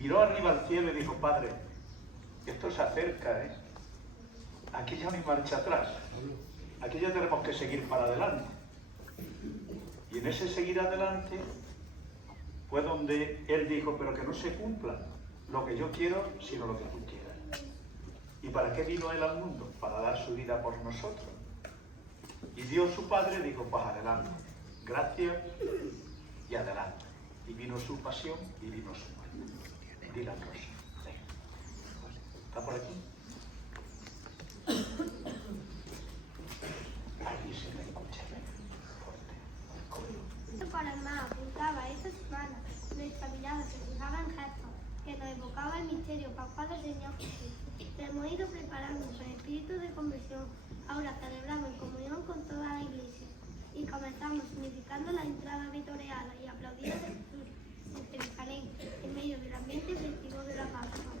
miró arriba al cielo y dijo: Padre, esto se acerca, ¿eh? Aquí ya no hay marcha atrás. Aquí ya tenemos que seguir para adelante. Y en ese seguir adelante fue donde él dijo: pero que no se cumpla lo que yo quiero, sino lo que tú quieras. ¿Y para qué vino él al mundo? Para dar su vida por nosotros. Y Dios, su Padre, dijo: pues adelante, gracias y adelante. Y vino su pasión y vino su muerte. Dylan Rosa. ¿Está por aquí? Ahí se me escucha. Para el mar apuntaba esta semana, nuestra mirada se fijaba en gestos que nos evocaba el misterio pascual del Señor Jesús. Lo hemos ido preparando con espíritu de conversión. Ahora celebramos en comunión con toda la Iglesia y comenzamos significando la entrada vitoreada y aplaudida de Jesús en Jerusalén, en medio del ambiente festivo de la Pascua.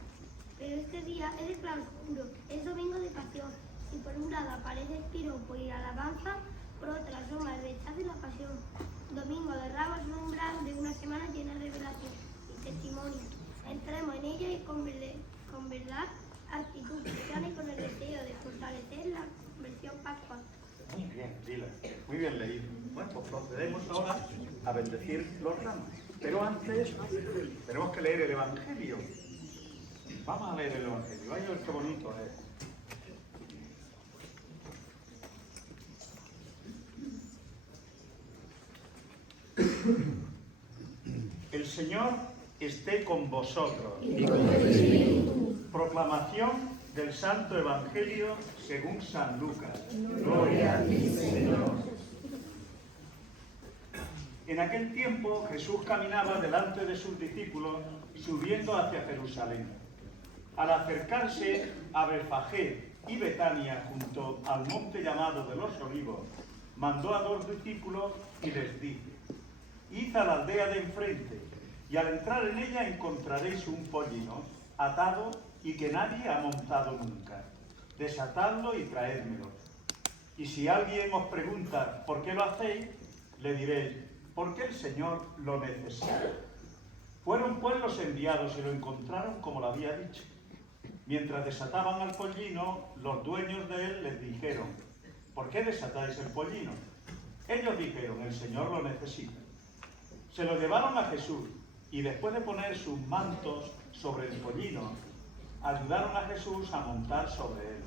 Pero este día es de claroscuro, es domingo de pasión, y por un lado aparece el piropo y la alabanza, por otra asoma el rechazo y la pasión. Domingo de Ramos es un umbral de una semana llena de revelación y testimonio. Entremos en ella y con verdad, actitud cristiana y con el deseo de fortalecer la conversión pascual. Muy bien, Dylan, muy bien leído. Bueno, pues procedemos ahora a bendecir los ramos. Pero antes tenemos que leer el Evangelio. Vamos a leer el Evangelio. Ay, qué bonito es. El Señor esté con vosotros. Y con tu espíritu. Proclamación del Santo Evangelio según San Lucas. Gloria a ti, Señor. En aquel tiempo Jesús caminaba delante de sus discípulos subiendo hacia Jerusalén. Al acercarse a Betfagé y Betania junto al monte llamado de los Olivos, mandó a 2 discípulos y les dice: id a la aldea de enfrente, y al entrar en ella encontraréis un pollino atado y que nadie ha montado nunca. Desatadlo y traédmelo. Y si alguien os pregunta por qué lo hacéis, le diréis: porque el Señor lo necesita. Fueron pues los enviados y lo encontraron como lo había dicho. Mientras desataban al pollino, los dueños de él les dijeron: ¿por qué desatáis el pollino? Ellos dijeron: el Señor lo necesita. Se lo llevaron a Jesús y después de poner sus mantos sobre el pollino, ayudaron a Jesús a montar sobre él.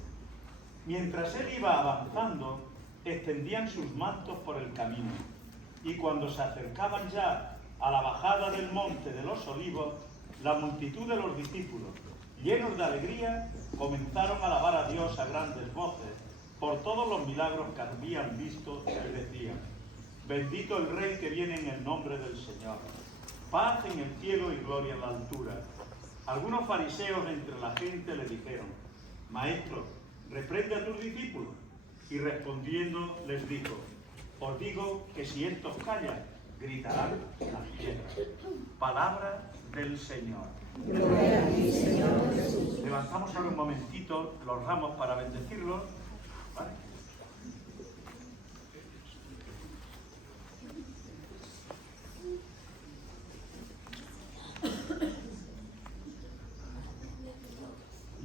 Mientras él iba avanzando, extendían sus mantos por el camino, y cuando se acercaban ya a la bajada del monte de los Olivos, la multitud de los discípulos, llenos de alegría, comenzaron a alabar a Dios a grandes voces por todos los milagros que habían visto, y decían: bendito el Rey que viene en el nombre del Señor. Paz en el cielo y gloria en la altura. Algunos fariseos entre la gente le dijeron: Maestro, reprende a tus discípulos. Y respondiendo les dijo: os digo que si estos callan, gritarán las piedras. Palabra del Señor. Gloria a ti, Señor Jesús. Levantamos ahora un momentito los ramos para bendecirlos. ¿Vale?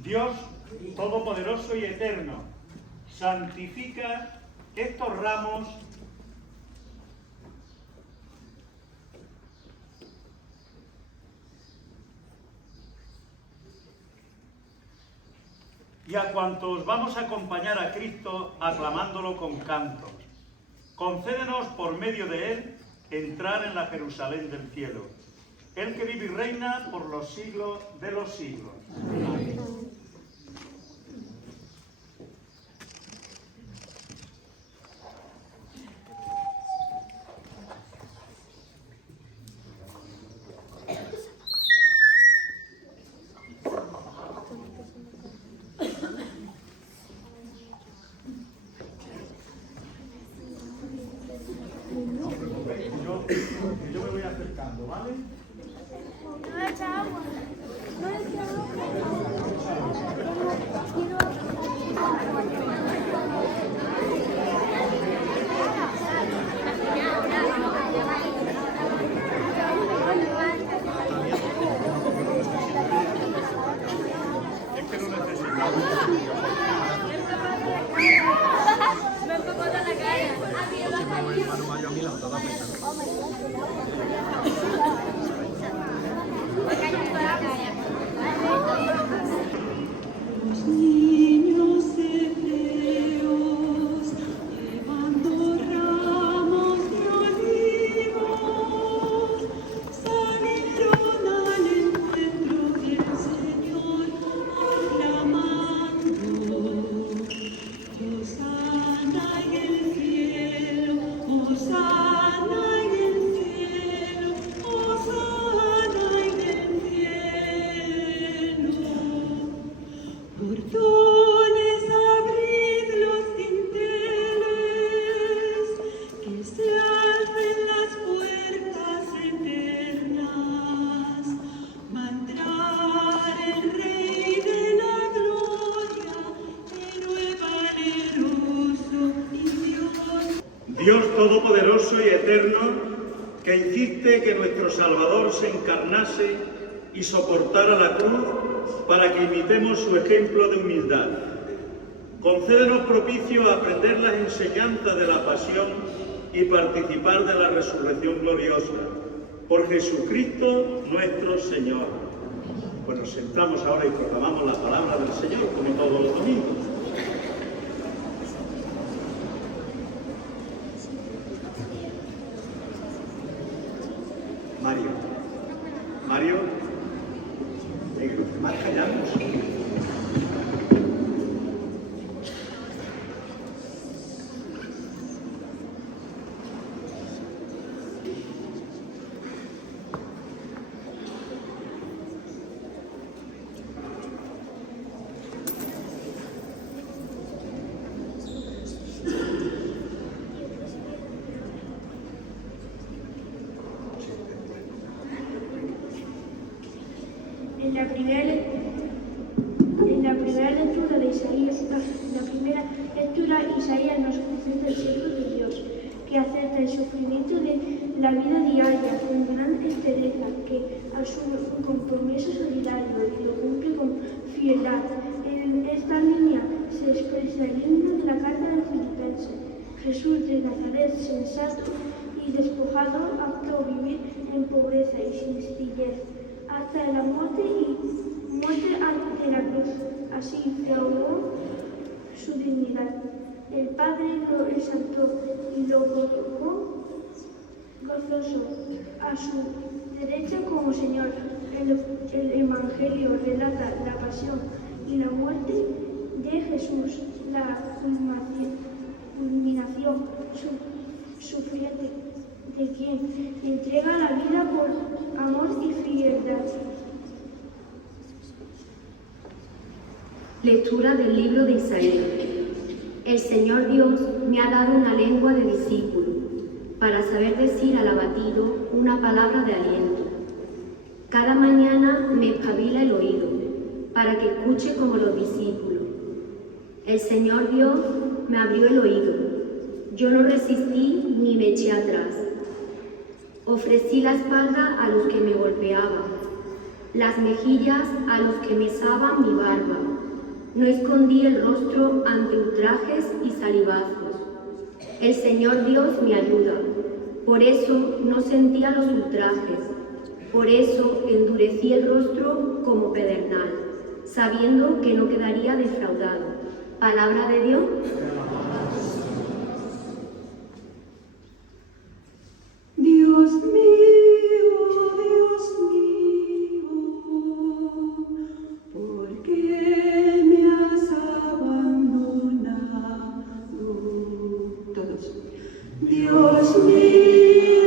Dios Todopoderoso y Eterno, santifica estos ramos y a cuantos vamos a acompañar a Cristo aclamándolo con cantos. Concédenos por medio de él entrar en la Jerusalén del cielo, el que vive y reina por los siglos de los siglos. Amén. Yo me voy acercando, ¿vale? No echa agua. No echa agua. Dios Todopoderoso y Eterno, que hiciste que nuestro Salvador se encarnase y soportara la cruz para que imitemos su ejemplo de humildad. Concédenos propicio a aprender las enseñanzas de la pasión y participar de la resurrección gloriosa. Por Jesucristo nuestro Señor. Pues nos sentamos ahora y proclamamos la palabra del Señor como todos los domingos. Mario, venga, los que más callamos. En la primera lectura de Isaías, Isaías nos presenta el siervo de Dios, que acepta el sufrimiento de la vida diaria con gran entereza, que asume un compromiso solidario y lo cumple con fieldad. En esta línea se expresa el himno de la carta de Filipenses. Jesús de Nazaret, sensato y despojado, apto a vivir en pobreza y sencillez, hasta la muerte ante la cruz. Así fraudó su dignidad. El Padre lo exaltó y lo colocó gozoso a su derecha como Señor. El Evangelio relata la pasión y la muerte de Jesús, la culminación sufriente de quien entrega la vida por amor y fidelidad. Lectura del libro de Isaías. El Señor Dios me ha dado una lengua de discípulo, para saber decir al abatido una palabra de aliento. Cada mañana me espabila el oído, para que escuche como los discípulos. El Señor Dios me abrió el oído. Yo no resistí ni me eché atrás. Ofrecí la espalda a los que me golpeaban, las mejillas a los que mesaban mi barba. No escondí el rostro ante ultrajes y salivazos. El Señor Dios me ayuda, por eso no sentía los ultrajes, por eso endurecí el rostro como pedernal, sabiendo que no quedaría defraudado. Palabra de Dios. Dios mío, ¿por qué me has abandonado? Todos. Dios mío,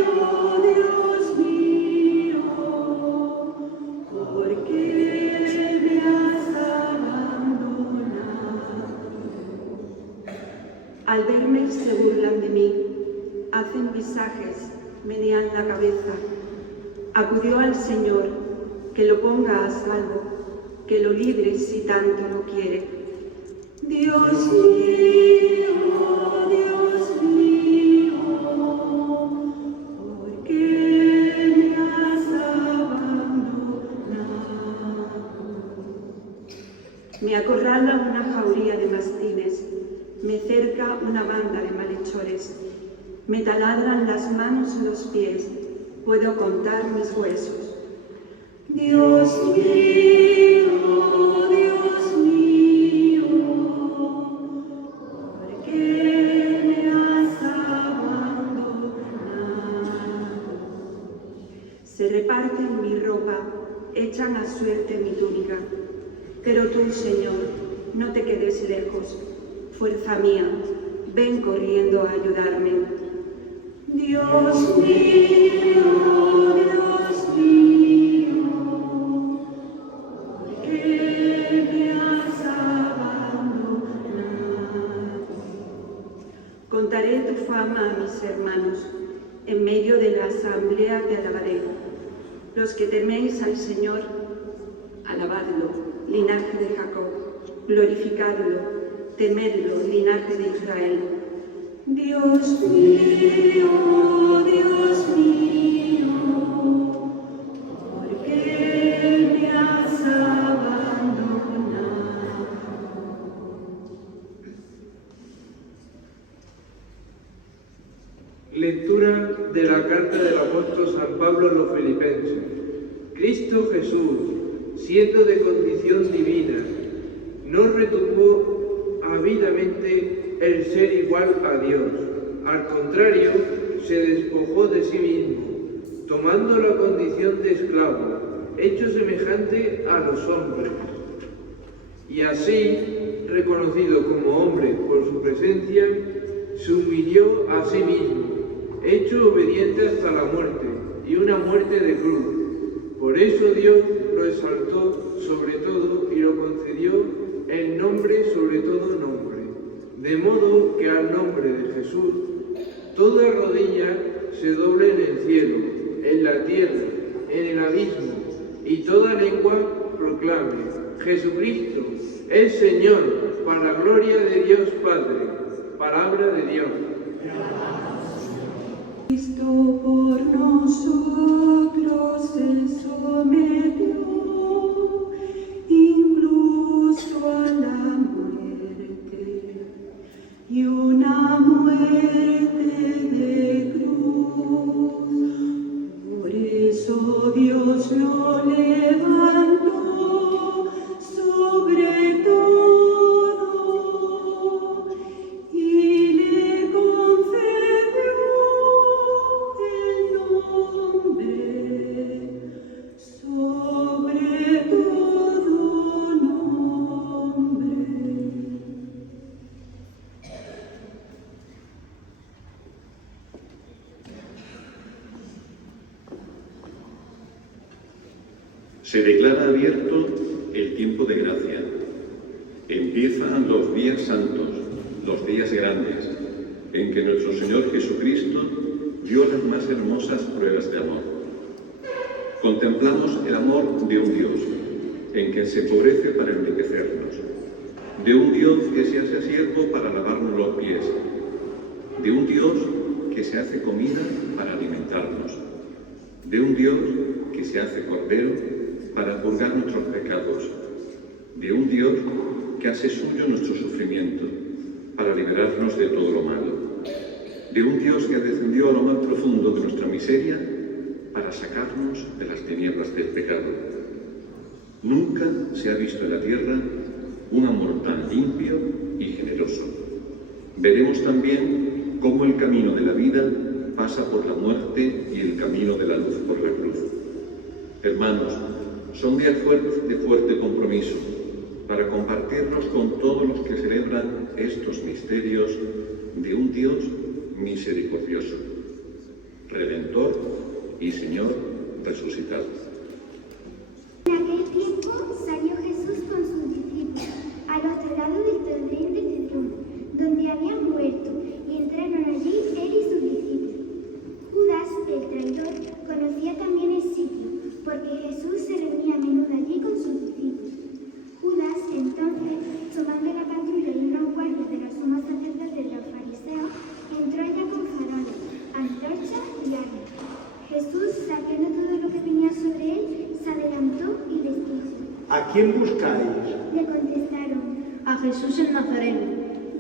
¿por qué me has abandonado? Al verme se burlan de mí, hacen visajes, menean la cabeza. Acudió al Señor, que lo ponga a salvo, que lo libre si tanto lo quiere. Dios mío, ¿por qué me has abandonado? Me acorrala una jauría de mastines, me cerca una banda de malhechores. Me taladran las manos y los pies, puedo contar mis huesos. Dios mío, ¿por qué me has abandonado? Se reparten mi ropa, echan a suerte mi túnica. Pero tú, Señor, no te quedes lejos. Fuerza mía, ven corriendo a ayudarme. Dios mío, ¿por qué me has abandonado? Contaré tu fama a mis hermanos, en medio de la asamblea te alabaré. Los que teméis al Señor, alabadlo, linaje de Jacob, glorificadlo, temedlo, linaje de Israel. Dios mío, ¿por qué me has abandonado? Lectura de la carta del apóstol San Pablo a los Filipenses. Cristo Jesús, siendo de condición divina, no retumbó ávidamente el ser igual a Dios. Al contrario, se despojó de sí mismo, tomando la condición de esclavo, hecho semejante a los hombres. Y así, reconocido como hombre por su presencia, se humilló a sí mismo, hecho obediente hasta la muerte, y una muerte de cruz. Por eso Dios lo exaltó sobre todo y lo concedió el nombre sobre todo nombre, de modo que al nombre de Jesús toda rodilla se doble en el cielo, en la tierra, en el abismo, y toda lengua proclame: Jesucristo es Señor, para la gloria de Dios Padre. Palabra de Dios. Cristo por nosotros se sometió incluso a la muerte, y una muerte de cruz. Por eso Dios lo levantó sobre todo y le concedió el nombre sobre todo nombre. Se declara abierto el tiempo de gracia. Empiezan los días santos, los días grandes, en que nuestro Señor Jesucristo dio las más hermosas pruebas de amor. Contemplamos el amor de un Dios, en quien se empobrece para enriquecernos, de un Dios que se hace siervo para lavarnos los pies, de un Dios que se hace comida para alimentarnos, de un Dios que se hace cordero para purgar nuestros pecados, de un Dios que hace suyo nuestro sufrimiento para liberarnos de todo lo malo, de un Dios que descendió a lo más profundo de nuestra miseria para sacarnos de las tinieblas del pecado. Nunca se ha visto en la tierra un amor tan limpio y generoso. Veremos también cómo el camino de la vida pasa por la muerte y el camino de la luz por la cruz. Hermanos, son días de fuerte compromiso para compartirnos con todos los que celebran estos misterios de un Dios misericordioso, Redentor y Señor resucitado. En aquel tiempo salió Jesús con sus discípulos al otro lado del torrente de Cedrón, donde habían muerto, y entraron allí él y sus discípulos. Judas, el traidor, conocía también el sitio, porque Jesús se reunía a menudo allí con sus discípulos. Judas, entonces, tomando la patrulla y unos guardias de los sumos sacerdotes de los fariseos, entró allá con faroles, antorchas y armas. Jesús, sabiendo todo lo que venía sobre él, se adelantó y les dijo: ¿A quién buscáis? Le contestaron: A Jesús el Nazareno.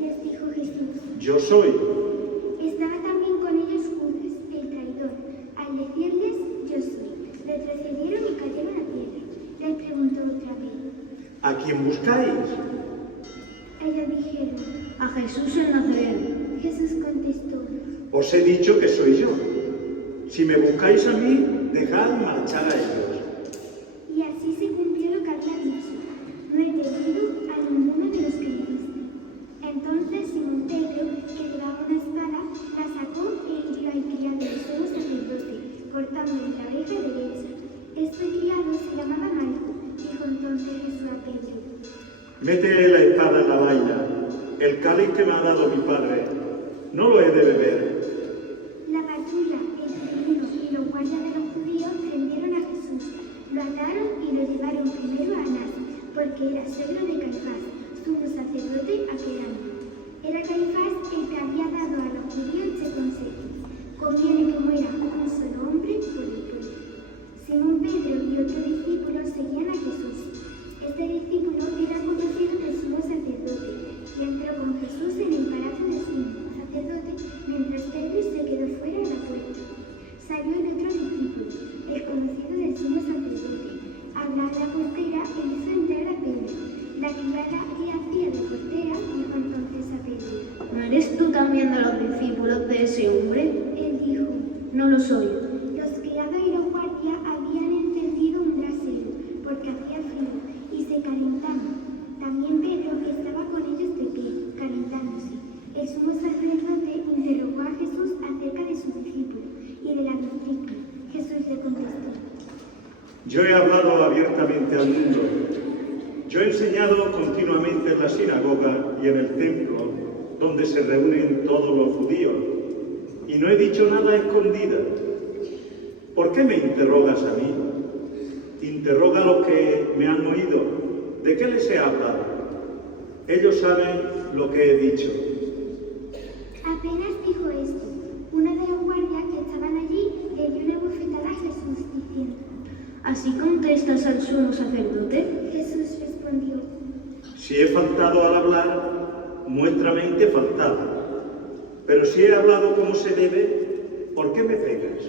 Les dijo Jesús. Yo soy. Estaba también con ellos Judas, el traidor. Al decirles: Yo soy, retrocedieron y cayeron a tierra. Les preguntó otra vez: ¿A quién buscáis? Ellos dijeron: A Jesús el Nazareno. Jesús contestó: Os he dicho que soy yo. Si me buscáis a mí, dejad marchar a ellos. Y así se cumplió lo que había dicho: No he perdido a ninguno de los que me diste. Entonces Simón Pedro, que llevaba una espada, la sacó e hirió al criado del sumo sacerdote, cortándole la oreja derecha. Este criado se llamaba Malco. Dijo entonces Jesús a Pedro: Mete la espada en la vaina. El cáliz que me ha dado mi padre, no lo he de beber. La patrulla, el peregrino y los guardias de los judíos prendieron a Jesús, lo ataron y lo llevaron primero a Anás, porque era suegro de Caifás, sumo sacerdote aquel año. Era Caifás el que había dado a los judíos este consejo: conviene que muera un solo hombre por el pueblo. Simón Pedro y otro discípulo seguían a Jesús. Este discípulo era conocido del sumo sacerdote y entró con Jesús en el palacio del sumo sacerdote mientras Pedro se quedó fuera de la puerta. Salió el otro discípulo, el conocido del sumo sacerdote. Habló a la portera e hizo entrar a Pedro. La criada que hacía de portera dijo entonces a Pedro: ¿No eres tú también de los discípulos de ese hombre? Él dijo: No lo soy. los criados y los guardias habían encendido un brasero porque hacía frío y se calentaban. También Pedro estaba con ellos de pie, calentándose. El sumo sacerdote interrogó a Jesús acerca de sus discípulos y de la discípula. Jesús le contestó: Yo he hablado abiertamente al mundo. Yo he enseñado continuamente en la sinagoga y en el templo, donde se reúnen todos los judíos, y no he dicho nada a escondidas. ¿Por qué me interrogas a mí? Interroga a los que me han oído. ¿De qué les he hablado? Ellos saben lo que he dicho. Apenas dijo esto, uno de los guardias que estaban allí le dio una bofetada a Jesús diciendo: ¿Así contestas al sumo sacerdote? Jesús respondió: Si he faltado al hablar, muéstrame en qué faltaba. Pero si he hablado como se debe, ¿por qué me pegas?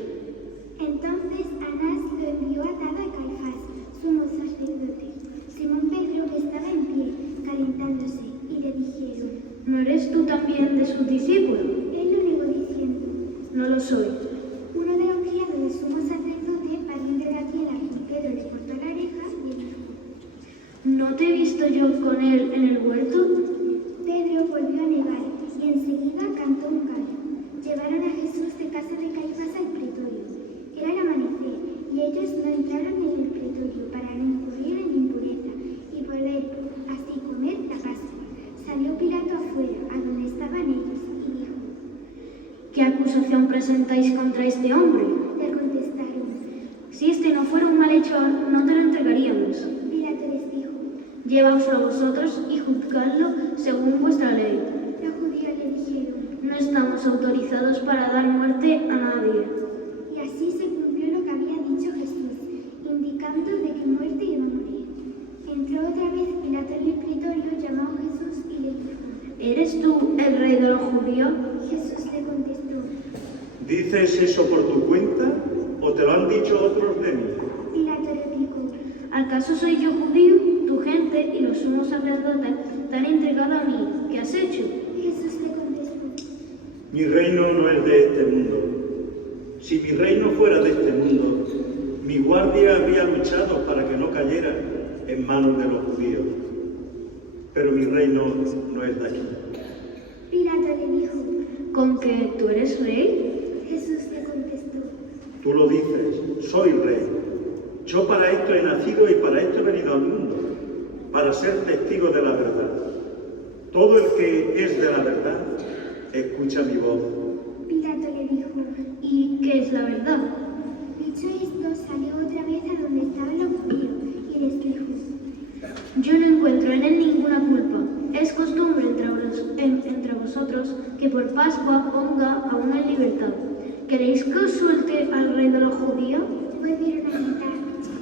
Entonces Anás lo envió atado a Caifás, sumo sacerdote. Simón Pedro estaba en pie, calentándose, y le dijeron: ¿No eres tú también de sus discípulos? Él lo negó diciendo: No lo soy. uno de los criados del sumo sacerdote, pariente de la tierra a quien Pedro le cortó la oreja, le dijo: ¿No te he visto yo con él en el huerto? Pedro volvió a negar y enseguida cantó un gallo. Llevaron a Jesús de casa de Caifás al pretorio. Era el amanecer y ellos no entraron en el pretorio para no incurrir en impureza y poder así comer la Pascua. Salió Pilato afuera, a donde estaban ellos, y dijo: ¿Qué acusación presentáis contra este hombre? Le contestaron. Si este no fuera un malhechor, no te lo entregaríamos. Pilato les dijo. Llevaoslo vosotros y juzgadlo según vuestra ley. Los judíos le dijeron. No estamos autorizados para dar muerte a nadie. Y así se cumplió lo que había dicho Jesús, indicando de qué muerte iba a morir. Entró otra vez Pilato en el pretorio, llamó a Jesús y le dijo: ¿Eres tú el rey de los judíos? Jesús le contestó. ¿Dices eso por tu cuenta o te lo han dicho otros de mí? Pilato replicó: ¿Acaso soy yo judío? Tu gente y los sumos sacerdotes te han entregado a mí. ¿Qué has hecho? Jesús le contestó: Mi reino no es de este mundo. Si mi reino fuera de este mundo, mi guardia habría luchado para que no cayera en manos de los judíos. Pero mi reino no es de aquí. Pilato le dijo: ¿Con que tú eres rey? Jesús le contestó: Tú lo dices, soy rey. Yo para esto he nacido y para esto he venido al mundo, para ser testigo de la verdad. Todo el que es de la verdad, escucha mi voz. Pilato le dijo: ¿Y qué es la verdad? Dicho esto, salió otra vez a donde estaban los judíos y les dijo: Yo no encuentro en él ninguna culpa. Es costumbre entre vosotros que por Pascua ponga a uno en libertad. ¿Queréis que os suelte al rey de los judíos? Volvieron a gritar: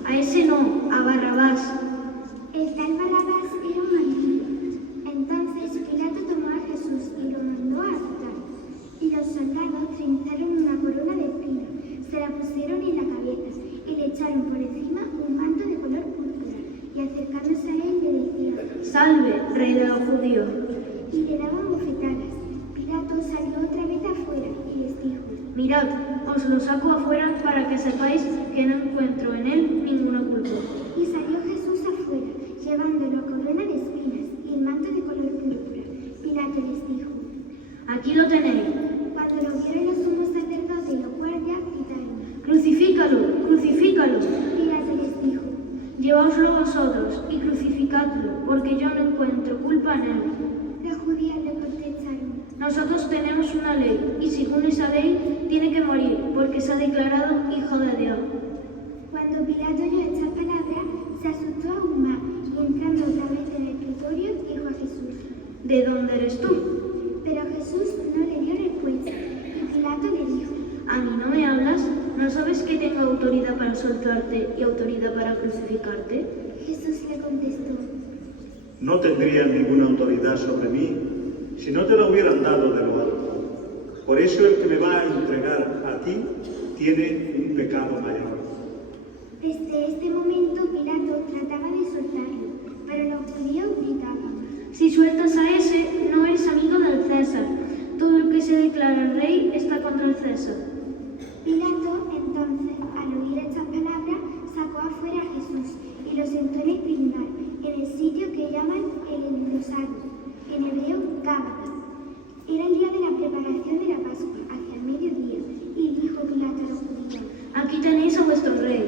A ese no, a Barrabás. El tal Barrabás era un bandido. Entonces Pilato tomó a Jesús y lo mandó a azotar. Y los soldados trenzaron una corona de espinas, se la pusieron en la cabeza y le echaron por encima un manto de color púrpura. Y acercándose a él le decían: Salve, rey de los judíos. Y le daban bofetadas. Pilato salió otra vez afuera y les dijo: Mirad, os lo saco afuera para que sepáis que no encuentro en él ninguna culpa. Y salió Jesús afuera, llevando la corona de espinas y el manto de color púrpura. Pilato les dijo: Aquí lo tenéis. Cuando lo vieron los sumos sacerdotes y los guardias, gritaron: Crucifícalo, crucifícalo. Pilato les dijo: Llevaoslo vosotros y crucificadlo, porque yo no encuentro culpa en él. Los judíos le contestaron: Nosotros tenemos una ley, y según esa ley tiene que morir, porque se ha declarado hijo de Dios. Cuando Pilato oyó estas palabras, se asustó aún más, y entrando otra vez en el pretorio, dijo a Jesús: ¿De dónde eres tú? para soltarte y autoridad para crucificarte? Jesús le contestó: No tendrían ninguna autoridad sobre mí si no te la hubieran dado de lo alto. Por eso el que me va a entregar a ti tiene un pecado mayor. Desde este momento Pilato trataba de soltarlo, pero los judíos gritaban: Si sueltas a ese, no eres amigo del César. Todo el que se declara rey está contra el César. Pilato, entonces, al oír estas palabras, sacó afuera a Jesús y lo sentó en el tribunal, en el sitio que llaman el Enclosado, en hebreo Gábata. Era el día de la preparación de la Pascua, hacia el mediodía, y dijo Pilato a los judíos: Aquí tenéis a vuestro rey.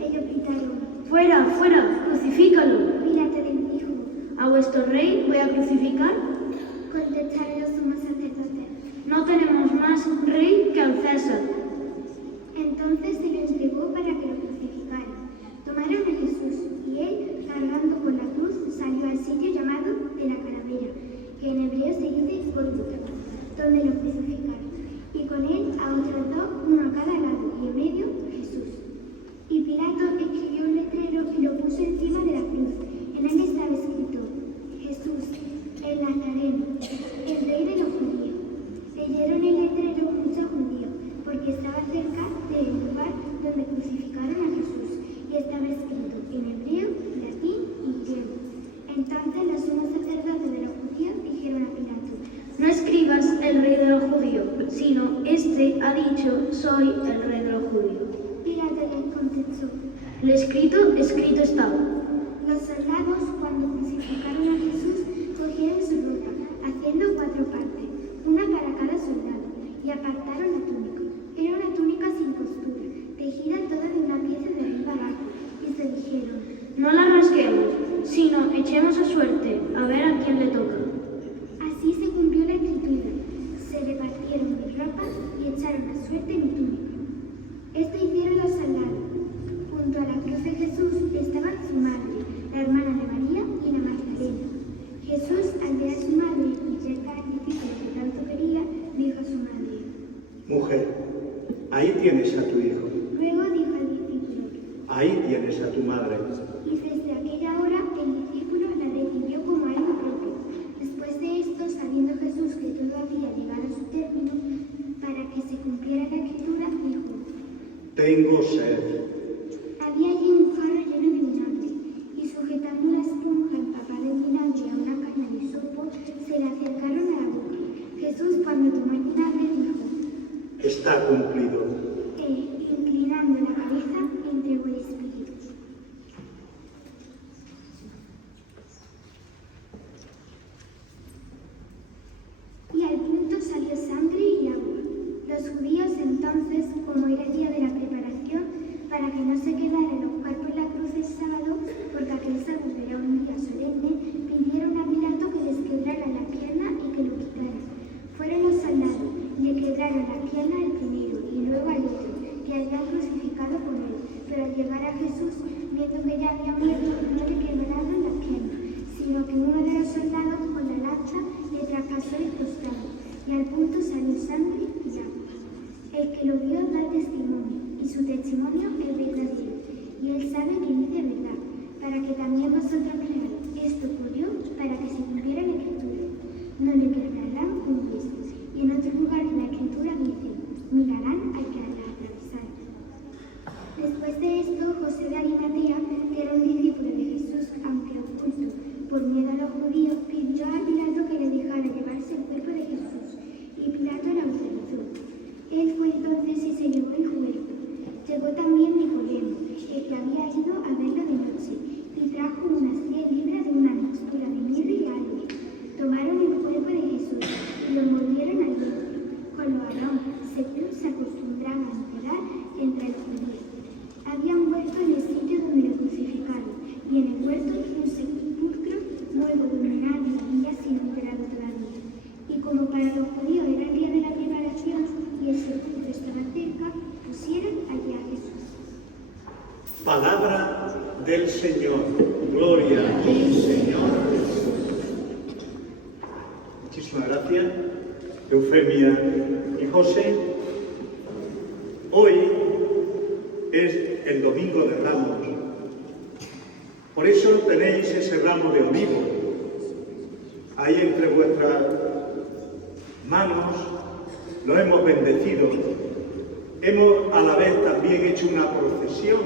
Ellos gritaron: ¡Fuera, fuera! ¡Crucifícalo! Pilato les dijo: ¿A vuestro rey voy a crucificar? Contestaron los sumos sacerdotes. No tenemos más rey que al César. Entonces se lo entregó para que lo crucificaran. Tomaron a Jesús y él, cargando con la cruz, salió al sitio llamado de la calavera, que en hebreo se dice Gólgota, donde lo crucificaron. Y con él a otros dos, uno a cada lado, y en medio Jesús. Y Pilato escribió un letrero y lo puso encima de la cruz. En él estaba escrito: Jesús, el Nazareno, el rey de los judíos. Leyeron el letrero muchos judíos, porque estaba cerca del lugar donde crucificaron a Jesús, y estaba escrito en hebreo, latín y griego. Entonces los sumos sacerdotes de los judíos dijeron a Pilato: No escribas el rey de los judíos, sino este ha dicho: soy el rey de los judíos. Pilato les contestó: Lo escrito, escrito estaba. Los soldados, cuando crucificaron a Jesús, cogieron su ropa, haciendo 4 partes, una para cada soldado, y apartaron la túnica. Era una túnica sin costura, tejida toda de una pieza de arriba abajo, y se dijeron: No la rasguemos, sino echemos a suerte, a ver a quién le toca. Así se cumplió la escritura. Se repartieron mis ropas y echaron a suerte mi túnica. Esto hicieron los soldados. Junto a la cruz de Jesús estaban su madre, la hermana de María y la Magdalena. Jesús, al ver a su madre y cerca al discípulo que tanto quería, dijo a su madre: Mujer, ahí tienes a tu hijo. Luego dijo al discípulo: Ahí tienes a tu madre. Y desde aquella hora el discípulo la recibió como algo propio. Después de esto, sabiendo Jesús que todo había llegado a su término, para que se cumpliera la escritura, dijo: Tengo sed. Había allí un jarro lleno de vinagre, y sujetando una esponja empapada en vinagre a una caña de hisopo, se le acercaron a la boca. Jesús, cuando tomó el vinagre, dijo: Está cumplido. Inclinando la cabeza, entregó el espíritu. Y al punto salió sangre y agua. Los judíos entonces, como era el día de la preparación, para que no se quedaran los cuerpos en la cruz el sábado, porque aquel sábado era un día solemne, pidieron a Pilato que les quebraran la pierna y que lo quitaran. Fueron los soldados, le quebraron la pierna al primero y luego al otro, que habían crucificado con él. Pero al llegar a Jesús, viendo que ya había muerto, no le quebraron la pierna, sino que uno de los soldados con la lanza le traspasó el costado, y al punto salió sangre y agua. El que lo vio da testimonio, y su testimonio es verdadero, y él sabe que dice verdad, para que también vosotros creáis. Esto ocurrió para que se cumpliera la escritura: no le quebrarán un hueso. Y en otro lugar en la escritura dice: mirarán al que la atravesara. Después de esto, José de Arimatea, que era un discípulo de Jesús, aunque oculto, por miedo a los judíos, pidió a Pilato que le dejara llevarse el cuerpo de Jesús, y Pilato lo autorizó. Él fue entonces y se llevó el cuerpo. Llegó también Nicodemo, el que había ido a verlo de noche, y trajo unas 10 libras de una mixtura de mirra y aloe. Tomaron el cuerpo de Jesús y lo envolvieron al huerto, con los aromas, según se acostumbraba a enterrar entre los judíos. Había un huerto en el sitio donde lo crucificaron, y en el huerto un sepulcro nuevo donde nadie había sido enterrado todavía. Y como para los judíos era el día de la preparación y el sepulcro estaba cerca, pusieron allí a Jesús. Palabra del Señor. Gloria a ti, Señor Jesús. Muchísimas gracias, Eufemia y José. Hoy es el Domingo de Ramos. Por eso tenéis ese ramo de olivo ahí entre vuestras manos, lo hemos bendecido. Hemos a la vez también hecho una procesión,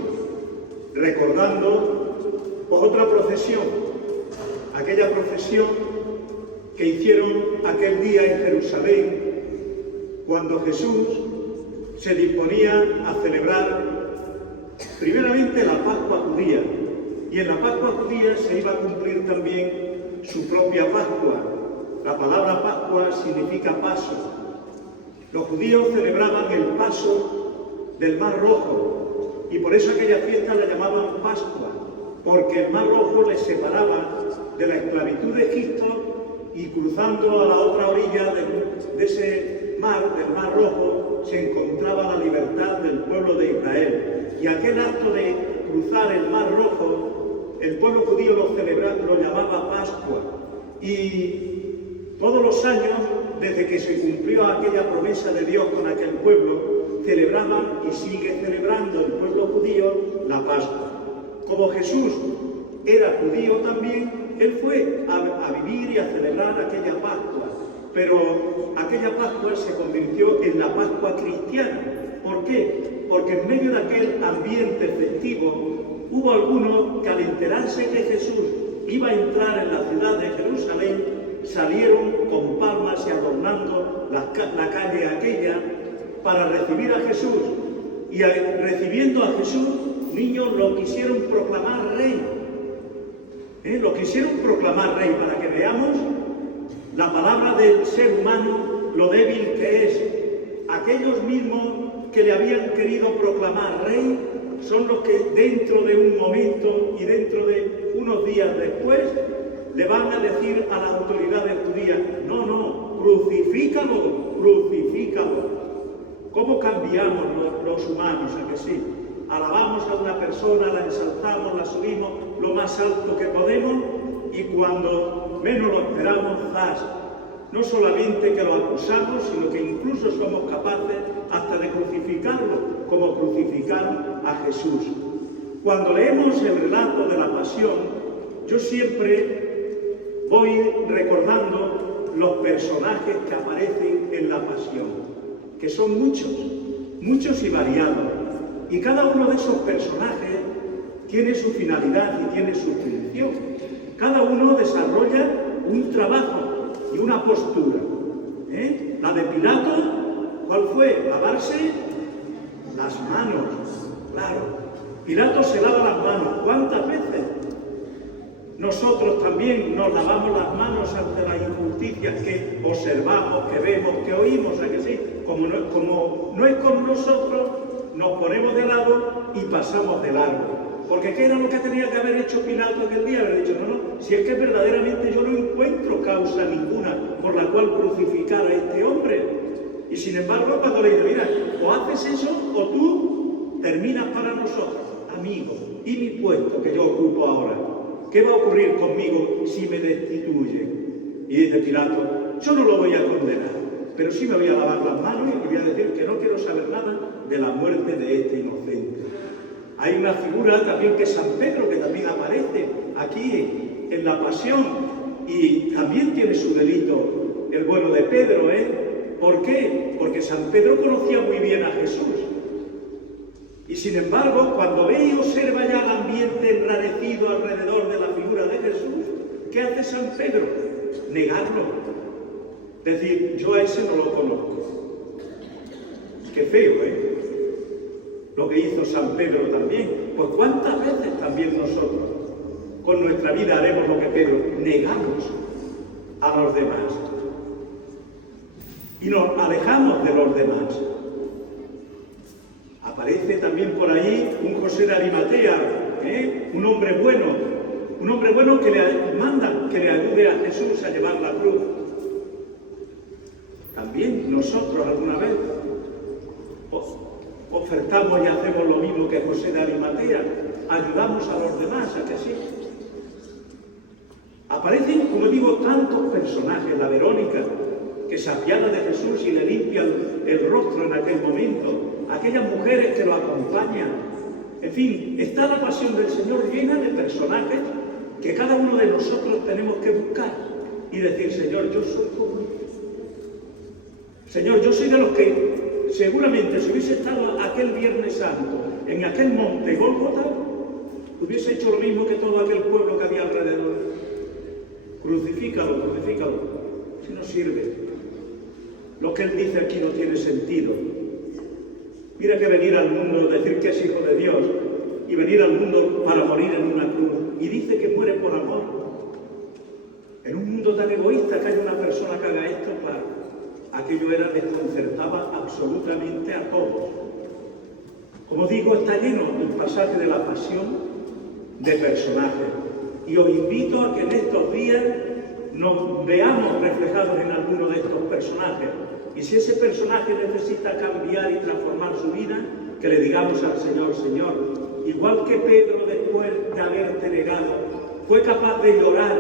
recordando otra procesión, aquella procesión que hicieron aquel día en Jerusalén, cuando Jesús se disponía a celebrar primeramente la Pascua judía, y en la Pascua judía se iba a cumplir también su propia Pascua. La palabra Pascua significa paso. Los judíos celebraban el paso del Mar Rojo, y por eso aquella fiesta la llamaban Pascua, porque el Mar Rojo les separaba de la esclavitud de Egipto, y cruzando a la otra orilla de ese mar, del Mar Rojo, se encontraba la libertad del pueblo de Israel. Y aquel acto de cruzar el Mar Rojo, el pueblo judío lo llamaba Pascua. Y todos los años, desde que se cumplió aquella promesa de Dios con aquel pueblo, celebraban y sigue celebrando el pueblo judío la Pascua. Como Jesús era judío también, Él fue a vivir y a celebrar aquella Pascua, pero aquella Pascua se convirtió en la Pascua cristiana. ¿Por qué? Porque en medio de aquel ambiente festivo hubo algunos que al enterarse que Jesús iba a entrar en la ciudad de Jerusalén, salieron con palmas y adornando la calle aquella para recibir a Jesús. Y recibiendo a Jesús, niños lo quisieron proclamar rey. Lo quisieron proclamar rey, para que veamos la palabra del ser humano, lo débil que es. Aquellos mismos que le habían querido proclamar rey son los que dentro de un momento y dentro de unos días después le van a decir a las autoridades judías: no, crucifícalo, crucifícalo. ¿Cómo cambiamos los humanos? ¿A que sí? Alabamos a una persona, la ensalzamos, la subimos lo más alto que podemos, y cuando menos lo esperamos, ¡zas! No solamente que lo acusamos, sino que incluso somos capaces hasta de crucificarlo, como crucificaron a Jesús. Cuando leemos el relato de la pasión, yo siempre voy recordando los personajes que aparecen en la pasión, que son muchos y variados. Y cada uno de esos personajes tiene su finalidad y tiene su función. Cada uno desarrolla un trabajo y una postura. La de Pilato, ¿cuál fue? Lavarse las manos. Claro, Pilato se lava las manos. ¿Cuántas veces? Nosotros también nos lavamos las manos ante las injusticias que observamos, que vemos, que oímos, ¿a que sí? Como no es con nosotros, nos ponemos de lado y pasamos de largo. Porque ¿qué era lo que tenía que haber hecho Pilato aquel día? Haber dicho: no, si es que verdaderamente yo no encuentro causa ninguna por la cual crucificar a este hombre. Y sin embargo, cuando le dice: mira, o haces eso o tú terminas para nosotros, amigo, y mi puesto que yo ocupo ahora. ¿Qué va a ocurrir conmigo si me destituyen? Y dice Pilato: yo no lo voy a condenar, pero sí me voy a lavar las manos y le voy a decir que no quiero saber nada de la muerte de este inocente. Hay una figura también que es San Pedro, que también aparece aquí en la pasión, y también tiene su delito el bueno de Pedro, ¿Por qué? Porque San Pedro conocía muy bien a Jesús. Y sin embargo, cuando ve y observa ya el ambiente enrarecido alrededor de la figura de Jesús, ¿qué hace San Pedro? Negarlo. Decir: yo a ese no lo conozco. Qué feo, lo que hizo San Pedro también. Pues ¿cuántas veces también nosotros con nuestra vida haremos lo que Pedro? Negamos a los demás y nos alejamos de los demás. Aparece también por ahí un José de Arimatea, un hombre bueno que le manda que le ayude a Jesús a llevar la cruz. También nosotros alguna vez ofertamos y hacemos lo mismo que José de Arimatea, ayudamos a los demás, ¿a que sí? Aparecen, como digo, tantos personajes. La Verónica, que se apiada de Jesús y le limpia el rostro en aquel momento. Aquellas mujeres que lo acompañan, En fin, está la pasión del Señor llena de personajes que cada uno de nosotros tenemos que buscar y decir, Señor, yo soy como Él. Señor, yo soy de los que seguramente si hubiese estado aquel Viernes Santo en aquel monte Gólgota, hubiese hecho lo mismo que todo aquel pueblo que había alrededor. Crucifícalo, crucifícalo, si no sirve. Lo que Él dice aquí no tiene sentido. Mira que venir al mundo, decir que es hijo de Dios y venir al mundo para morir en una cruz. Y dice que muere por amor. En un mundo tan egoísta que haya una persona que haga esto, aquello desconcertaba absolutamente a todos. Como digo, está lleno el pasaje de la pasión de personajes. Y os invito a que en estos días nos veamos reflejados en alguno de estos personajes. Y si ese personaje necesita cambiar y transformar su vida, que le digamos al Señor, Señor, igual que Pedro después de haberte negado, fue capaz de llorar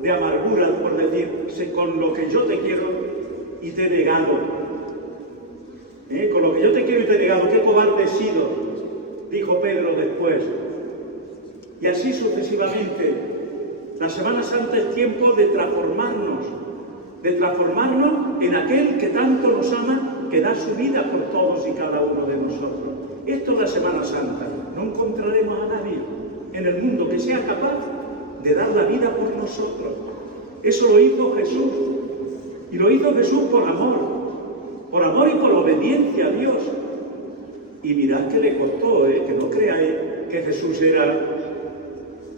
de amargura por decir, con lo que yo te quiero y te he negado. Con lo que yo te quiero y te he negado, qué cobarde he sido, dijo Pedro después. Y así sucesivamente. La Semana Santa es tiempo de transformarnos en aquel que tanto nos ama, que da su vida por todos y cada uno de nosotros. Esto es la Semana Santa. No encontraremos a nadie en el mundo que sea capaz de dar la vida por nosotros. Eso lo hizo Jesús. Y lo hizo Jesús por amor y por obediencia a Dios. Y mirad que le costó, que no creáis que Jesús era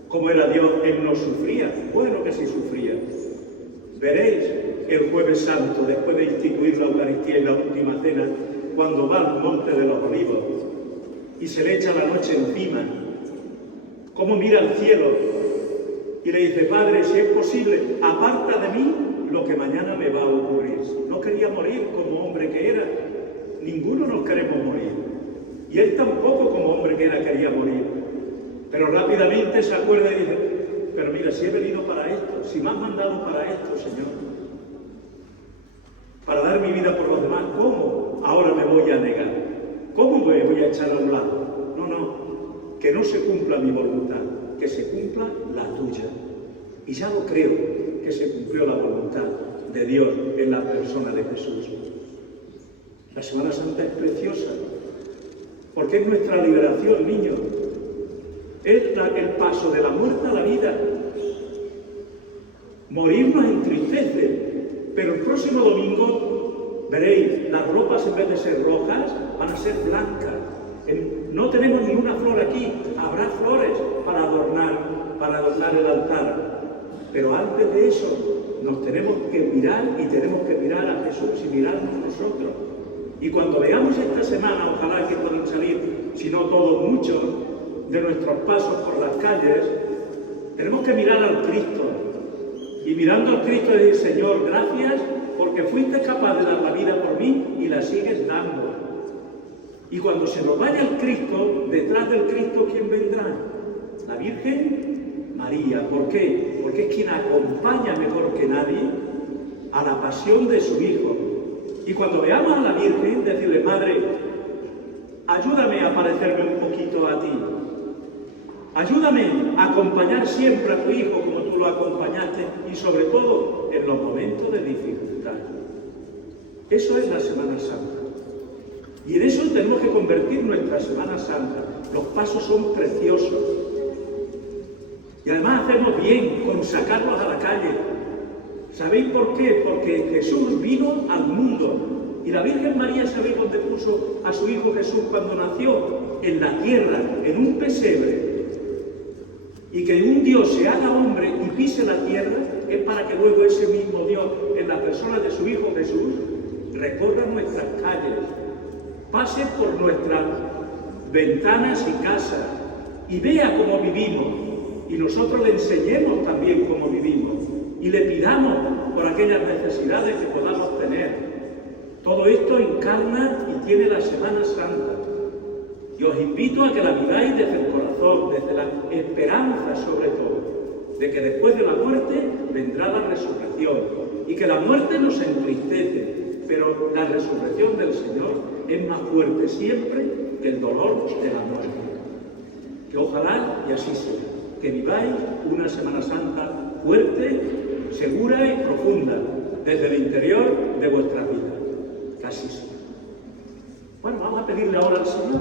como era Dios, Él no sufría. Bueno que sí sufría. Veréis el Jueves Santo, después de instituir la Eucaristía y la última cena, cuando va al Monte de los Olivos y se le echa la noche encima, cómo mira al cielo y le dice, Padre, si es posible, aparta de mí lo que mañana me va a ocurrir. No quería morir como hombre que era. Ninguno nos queremos morir. Y Él tampoco como hombre que era quería morir. Pero rápidamente se acuerda y dice, pero mira, si he venido para esto, si me has mandado para esto, Señor, para dar mi vida por los demás, ¿cómo ahora me voy a negar? ¿Cómo me voy a echar a un lado? No, que no se cumpla mi voluntad, que se cumpla la tuya. Y ya lo creo, que se cumplió la voluntad de Dios en la persona de Jesús. La Semana Santa es preciosa, porque es nuestra liberación, niños. Es el paso de la muerte a la vida. Morir nos entristece, pero el próximo domingo veréis, las ropas en vez de ser rojas van a ser blancas. No tenemos ni una flor aquí, habrá flores para adornar el altar. Pero antes de eso nos tenemos que mirar y tenemos que mirar a Jesús y mirarnos nosotros. Y cuando veamos esta semana, ojalá que puedan salir, si no todos, muchos, de nuestros pasos por las calles, tenemos que mirar al Cristo. Y mirando al Cristo decir, Señor, gracias porque fuiste capaz de dar la vida por mí y la sigues dando. Y cuando se nos vaya el Cristo, detrás del Cristo, ¿quién vendrá? La Virgen María. ¿Por qué? Porque es quien acompaña mejor que nadie a la pasión de su Hijo. Y cuando veamos a la Virgen, decirle, Madre, ayúdame a parecerme un poquito a ti. Ayúdame a acompañar siempre a tu Hijo como tú lo acompañaste y sobre todo en los momentos de dificultad. Eso es la Semana Santa. Y en eso tenemos que convertir nuestra Semana Santa. Los pasos son preciosos. Y además hacemos bien con sacarlos a la calle. ¿Sabéis por qué? Porque Jesús vino al mundo. Y la Virgen María, ¿sabéis dónde puso a su Hijo Jesús cuando nació? En la tierra, en un pesebre. Y que un Dios se haga hombre y pise la tierra es para que luego ese mismo Dios, en la persona de su Hijo Jesús, recorra nuestras calles, pase por nuestras ventanas y casas y vea cómo vivimos. Y nosotros le enseñemos también cómo vivimos y le pidamos por aquellas necesidades que podamos tener. Todo esto encarna y tiene la Semana Santa. Y os invito a que la viváis desde el corazón, desde la esperanza sobre todo, de que después de la muerte vendrá la resurrección y que la muerte nos entristece, pero la resurrección del Señor es más fuerte siempre que el dolor de la muerte. Que ojalá y así sea, que viváis una Semana Santa fuerte, segura y profunda, desde el interior de vuestra vida. Que así sea. Bueno, vamos a pedirle ahora al Señor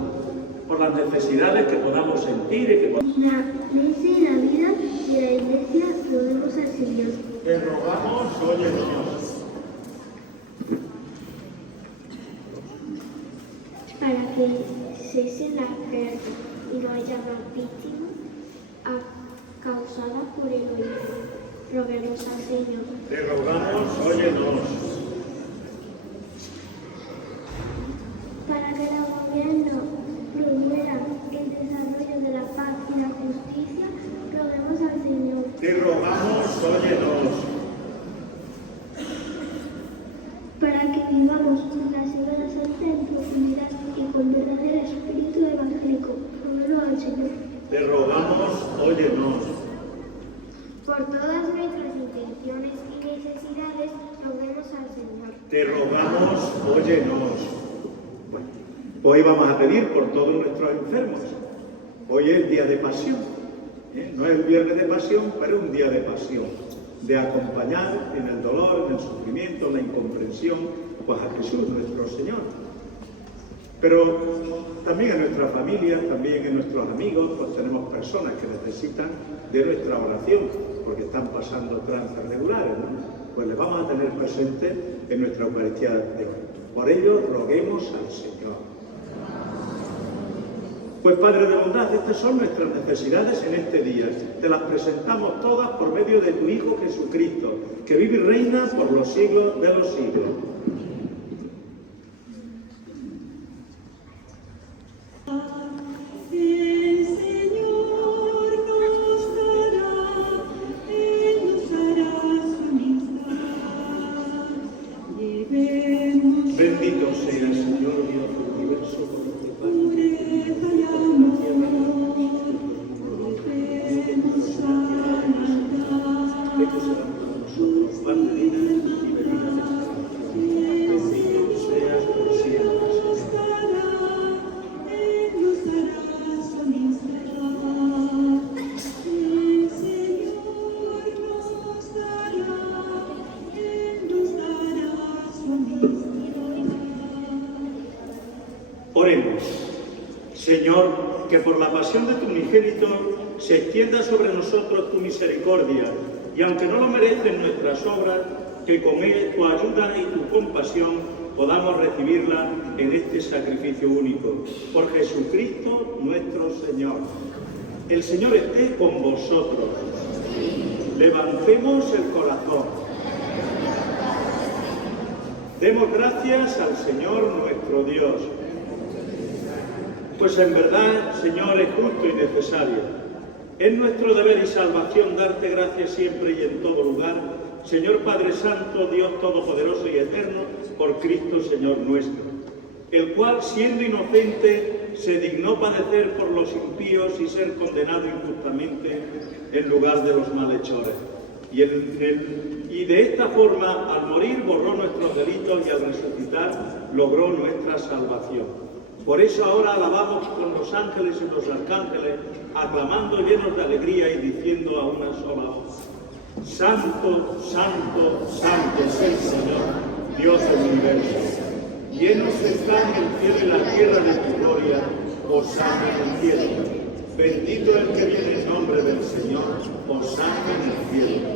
por las necesidades que podamos sentir y que podamos... La mesa y la vida de la Iglesia roguemos al Señor. Te rogamos, oye Dios. Para que cese la guerra y no haya más víctimas causadas por el egoísmo. Roguemos al Señor. Te rogamos, óyenos. Para que el gobierno promueva el desarrollo de la paz y la justicia, roguemos al Señor. Te rogamos, óyenos. Para que vivamos la Semana Santa en profundidad y con verdadero espíritu evangélico, roguemos al Señor. Te rogamos, óyenos. Por todas nuestras intenciones y necesidades, roguemos al Señor. Te rogamos, óyenos. Bueno, hoy vamos a pedir por todos nuestros enfermos. Hoy es el día de pasión. No es el viernes de pasión, pero es un día de pasión. De acompañar en el dolor, en el sufrimiento, en la incomprensión, pues a Jesús, nuestro Señor. Pero también en nuestra familia, también en nuestros amigos, pues tenemos personas que necesitan de nuestra oración, porque están pasando trances regulares, ¿no? Pues les vamos a tener presentes en nuestra Eucaristía de hoy. Por ello, roguemos al Señor. Pues Padre de bondad, estas son nuestras necesidades en este día. Te las presentamos todas por medio de tu Hijo Jesucristo, que vive y reina por los siglos de los siglos. Bendito sea el Señor Dios del universo, por nuestro Padre. Oremos. Señor, que por la pasión de tu unigénito se extienda sobre nosotros tu misericordia, y aunque no lo merecen nuestras obras, que con él, tu ayuda y tu compasión podamos recibirla en este sacrificio único. Por Jesucristo nuestro Señor. El Señor esté con vosotros. Levantemos el corazón. Demos gracias al Señor nuestro Dios. Pues en verdad, Señor, es justo y necesario. Es nuestro deber y salvación darte gracias siempre y en todo lugar, Señor Padre Santo, Dios Todopoderoso y Eterno, por Cristo Señor nuestro, el cual, siendo inocente, se dignó padecer por los impíos y ser condenado injustamente en lugar de los malhechores. Y de esta forma, al morir, borró nuestros delitos y al resucitar, logró nuestra salvación. Por eso ahora alabamos con los ángeles y los arcángeles, aclamando llenos de alegría y diciendo a una sola voz: Santo, Santo, Santo es el Señor, Dios del universo. Llenos están el cielo y la tierra de tu gloria, hosana en el cielo. Bendito el que viene en nombre del Señor, hosana en el cielo.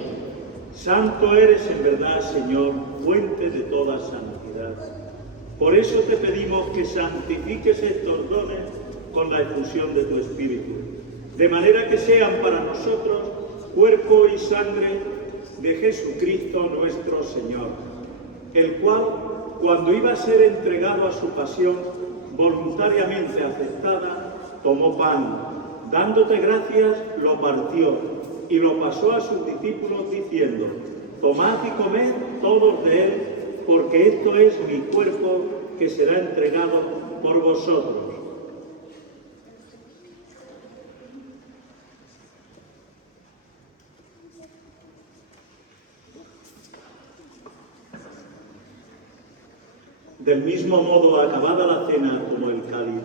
Santo eres en verdad, Señor, fuente de toda santidad. Por eso te pedimos que santifiques estos dones con la efusión de tu Espíritu, de manera que sean para nosotros cuerpo y sangre de Jesucristo nuestro Señor, el cual, cuando iba a ser entregado a su pasión, voluntariamente aceptada, tomó pan, dándote gracias, lo partió y lo pasó a sus discípulos diciendo: tomad y comed todos de él, porque esto es mi cuerpo que será entregado por vosotros. Del mismo modo, acabada la cena, tomó el cáliz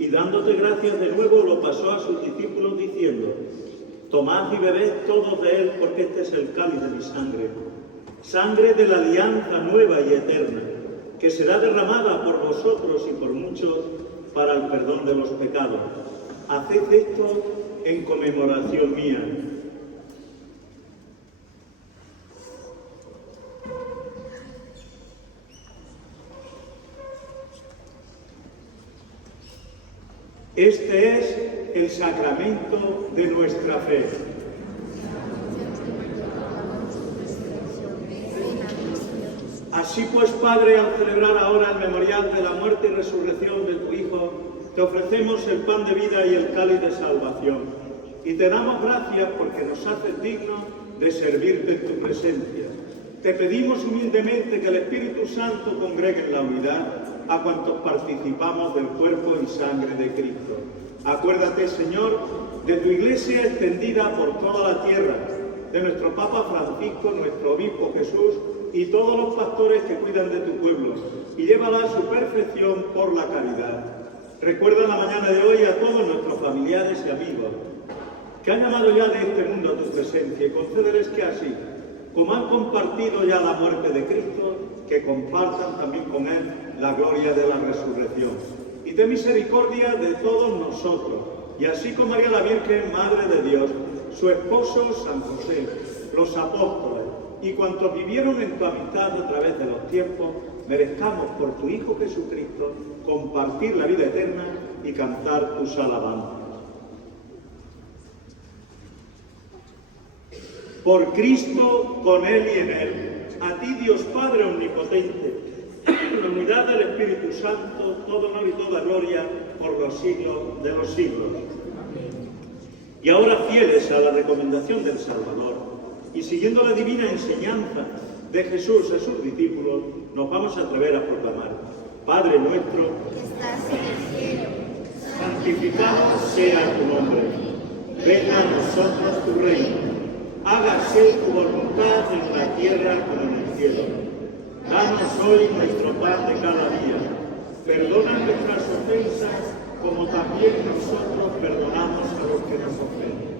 y dándote gracias de nuevo lo pasó a sus discípulos diciendo: tomad y bebed todos de él, porque este es el cáliz de mi sangre, sangre de la alianza nueva y eterna, que será derramada por vosotros y por muchos para el perdón de los pecados. Haced esto en conmemoración mía. Este es el sacramento de nuestra fe. Así pues, Padre, al celebrar ahora el memorial de la muerte y resurrección de tu Hijo, te ofrecemos el pan de vida y el cáliz de salvación. Y te damos gracias porque nos haces dignos de servirte en tu presencia. Te pedimos humildemente que el Espíritu Santo congregue en la unidad a cuantos participamos del cuerpo y sangre de Cristo. Acuérdate, Señor, de tu Iglesia extendida por toda la tierra, de nuestro Papa Francisco, nuestro Obispo Jesús y todos los pastores que cuidan de tu pueblo, y llévala a su perfección por la caridad. Recuerda en la mañana de hoy a todos nuestros familiares y amigos que han llamado ya de este mundo a tu presencia, y concédeles que así, como han compartido ya la muerte de Cristo, que compartan también con Él la gloria de la resurrección. Y ten misericordia de todos nosotros, y así como María la Virgen, Madre de Dios, su esposo San José, los apóstoles y cuantos vivieron en tu amistad a través de los tiempos, merezcamos por tu Hijo Jesucristo compartir la vida eterna y cantar tus alabanzas. Por Cristo, con Él y en Él, a ti Dios Padre Omnipotente, en la unidad del Espíritu Santo, todo honor y toda gloria por los siglos de los siglos. Y ahora, fieles a la recomendación del Salvador y siguiendo la divina enseñanza de Jesús a sus discípulos, nos vamos a atrever a proclamar: Padre nuestro, que estás en el cielo, santificado sea tu nombre. Venga a nosotros tu reino. Hágase tu voluntad en la tierra como en el cielo. Danos hoy nuestro pan de cada día. Perdona nuestras ofensas, como también nosotros perdonamos a los que nos ofenden.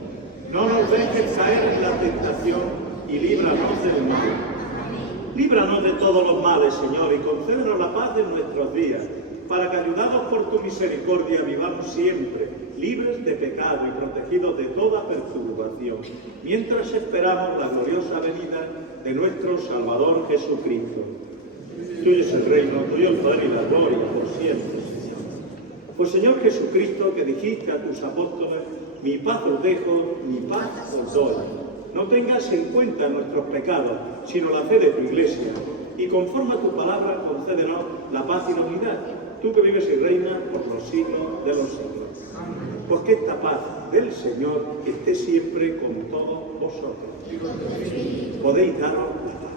No nos dejes caer en la tentación y líbranos del mal. Líbranos de todos los males, Señor, y concédenos la paz en nuestros días, para que, ayudados por tu misericordia, vivamos siempre libres de pecado y protegidos de toda perturbación, mientras esperamos la gloriosa venida de nuestro Salvador Jesucristo. Tuyo es el reino, tuyo el poder y la gloria por siempre, Señor. Pues, Señor Jesucristo, que dijiste a tus apóstoles: mi paz os dejo, mi paz os doy. No tengas en cuenta nuestros pecados, sino la fe de tu Iglesia, y conforme a tu palabra, concédenos la paz y la unidad, tú que vives y reinas por los siglos de los siglos. Pues que esta paz del Señor esté siempre con todos vosotros. Podéis daros la paz.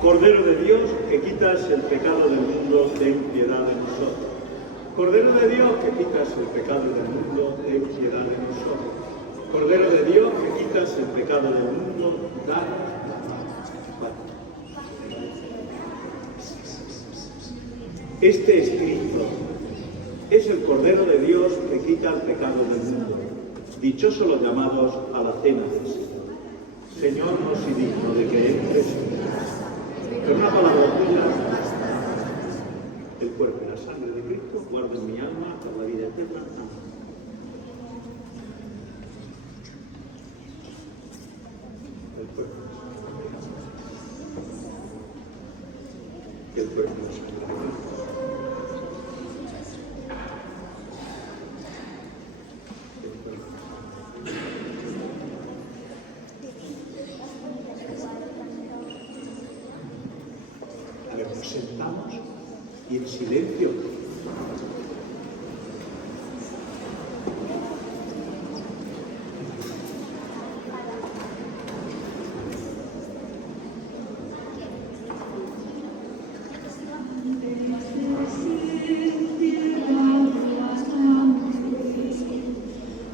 Cordero de Dios, que quitas el pecado del mundo, ten piedad de nosotros. Cordero de Dios, que quitas el pecado del mundo, ten piedad de nosotros. Cordero de Dios, que quitas el pecado del mundo, danos la paz. Este es Cristo, es el Cordero de Dios que quita el pecado del mundo. Dichosos los llamados a la cena del Señor. Señor, no soy digno de que entres en mi casa, pero una palabra tuya, el cuerpo y la sangre de Cristo guarden mi alma hasta la vida eterna. Amén. El cuerpo y la sangre de Cristo. El cuerpo y la sangre de Cristo. Nos sentamos y en silencio.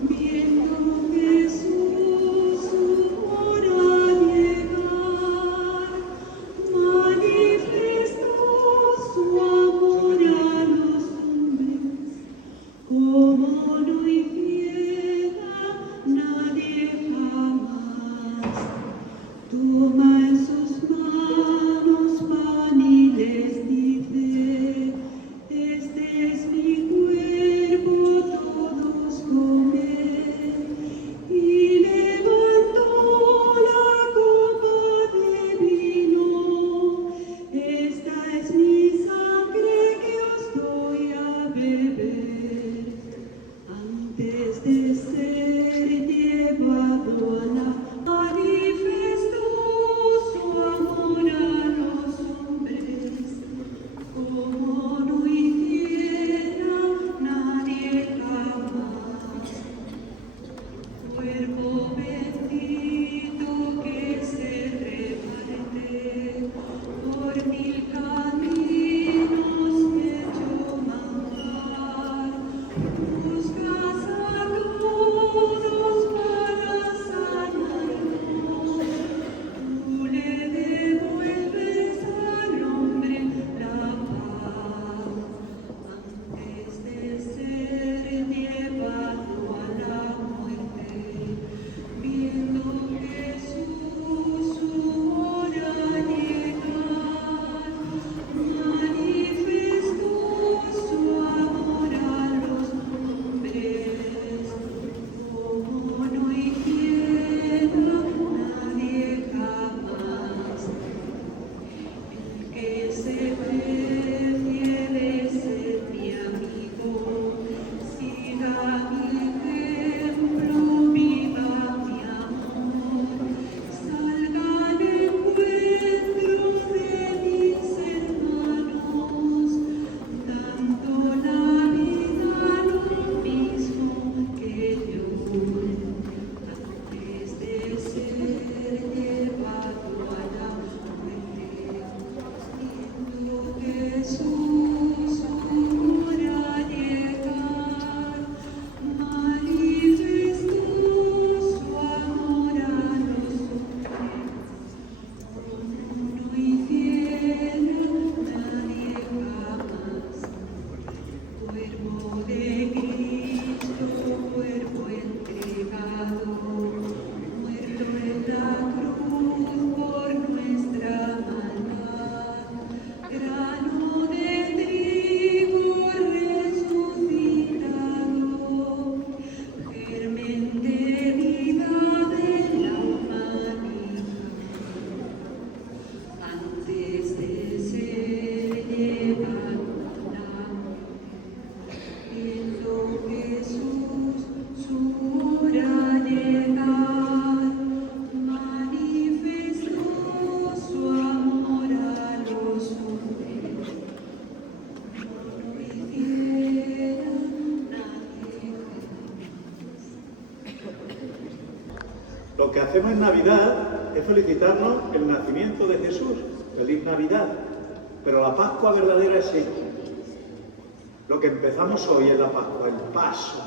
Viendo Jesús su corazón. Lo que hacemos en Navidad es felicitarnos el nacimiento de Jesús. ¡Feliz Navidad! Pero la Pascua verdadera es esta. Lo que empezamos hoy es la Pascua, el paso.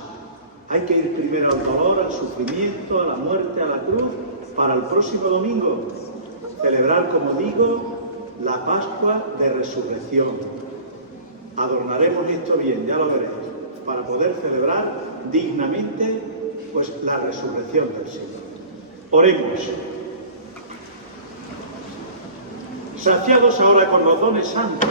Hay que ir primero al dolor, al sufrimiento, a la muerte, a la cruz, para el próximo domingo celebrar, como digo, la Pascua de Resurrección. Adornaremos esto bien, ya lo veremos, para poder celebrar dignamente pues, la resurrección del Señor. Oremos. Saciados ahora con los dones santos